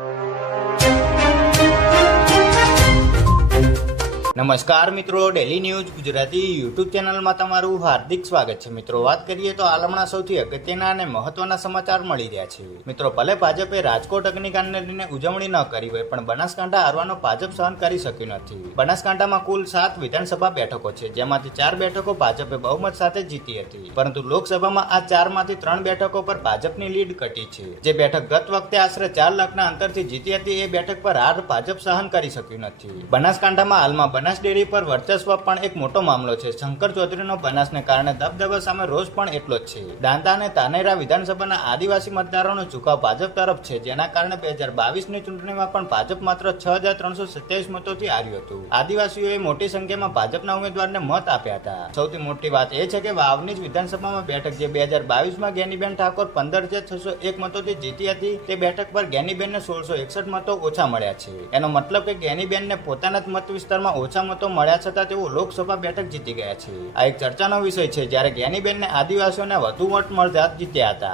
you. નમસ્કાર મિત્રો daily news Gujarati YouTube ચેનલમાં તમારું હાર્દિક સ્વાગત છે. મિત્રો, વાત કરીએ તો હાલમાં સૌથી અગત્યના અને મહત્વના સમાચાર મળી રહ્યા છે. મિત્રો, ભલે ભાજપે રાજકોટ અગ્નિકાંડને લઈને ઉજવણી ન કરી હોય, પણ બનાસકાંઠા હારવાનો ભાજપ સહન કરી શક્યું નથી. બનાસકાંઠામાં કુલ સાત વિધાનસભા બેઠકો છે, જેમાંથી ચાર બેઠકો ભાજપે બહુમત સાથે જીતી હતી. પરંતુ લોકસભામાં આ ચારમાંથી ત્રણ બેઠકો પર ભાજપની લીડ ઘટી છે. જે બેઠક ગત વખતે આશરે ચાર લાખના અંતરથી જીતી હતી, એ બેઠક પર હાર ભાજપ સહન કરી શક્યું નથી. બનાસકાંઠામાં હાલમાં બનાસ ડેરી પર વર્ચસ્વ પણ એક મોટો મામલો છે. શંકર ચૌધરીનો બનાસને કારણે દબદબા સામે રોષ પણ એટલો જ છે. દાંતા અને તાનેરા વિધાનસભાના આદિવાસી મતદારોનો ઝુકાવ ભાજપ તરફ છે, જેના કારણે બે હજાર બાવીસની ચૂંટણીમાં પણ ભાજપ માત્ર છ હજાર ત્રણસો સત્યાવીસ મતોથી હાર્યું હતું. આદિવાસીઓએ મોટી સંખ્યામાં ભાજપના ઉમેદવારને મત આપ્યા હતા. સૌથી મોટી વાત એ છે કે વાવની જ વિધાનસભામાં બેઠક જે બે હજાર બાવીસમાં ગેનીબેન ઠાકોર પંદર હજાર છસો એક મતોથી જીતી હતી, તે બેઠક પર ગેનીબેનને સોળસો એકસઠ મતો ઓછા મળ્યા છે. એનો મતલબ કે ગેનીબેનને પોતાના જ મત વિસ્તારમાં ઓછા મળ્યા છતાં તેઓ લોકસભા બેઠક જીતી ગયા છે. આ એક ચર્ચાનો વિષય છે જ્યારે જ્ઞાનીબેનને આદિવાસીઓને વધુ મત મળતા જીત્યા હતા.